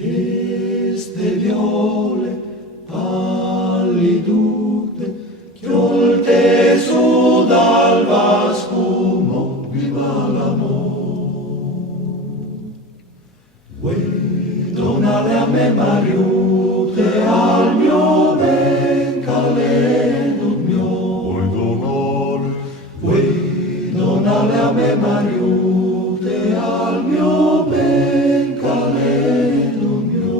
che ste viole pallidute, chiolte su dal vasco viva l'amor. Vuoi donare a me Mariute, al mio ben caleno mio? Vuoi donare a me Mariute, al mio ben caleno mio?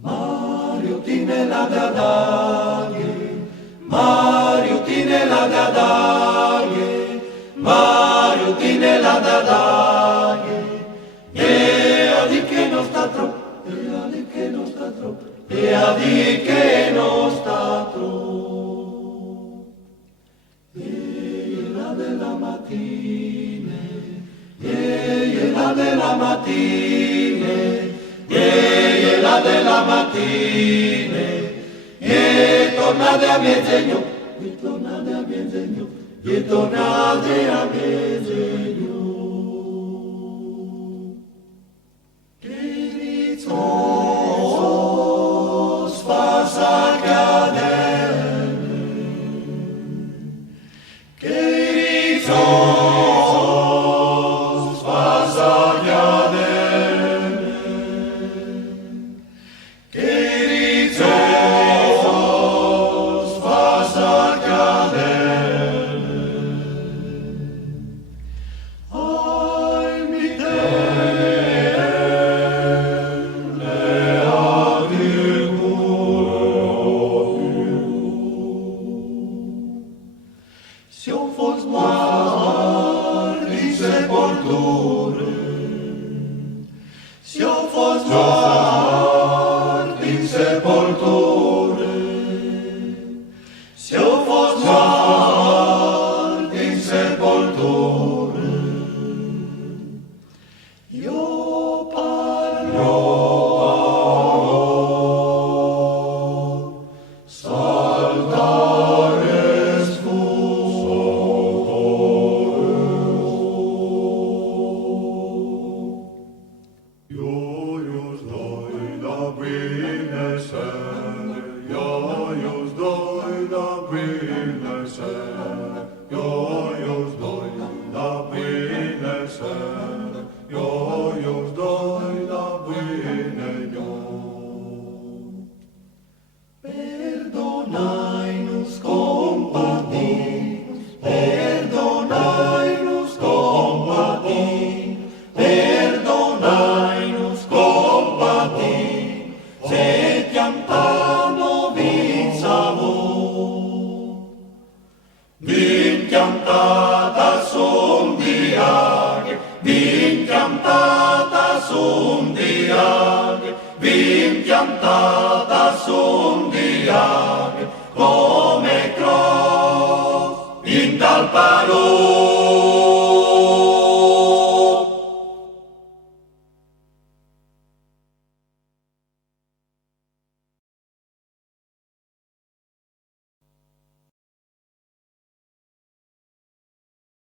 Mariutine la dadaghe, Mariutine la dadaghe, Mariutine la dadaghe, e a di che non sta troppo, e a di che non sta troppo, e a di che non sta troppo. E la della mattina, e la della mattina, e la della mattina, e tornate a Miezegno, e tornate a Miezegno, e tornate a Miezegno. Che rizos fa cadere, che rizos fa cadere, che rizos fa cadere. Ai mi se eu fosse mort din sepoltură, se eu fosse mort din sepoltură, se eu fosse mort din sepoltură, eu parlo saltare Perdonai-nos, compatimos, perdonai-nos, compatimos, perdonai-nos, compatimos, se chiamtano vinsavor. Vin chiamtata sum diage, vin chiamtata sum diage, vin chiamtata sum diage, come cross in tal palo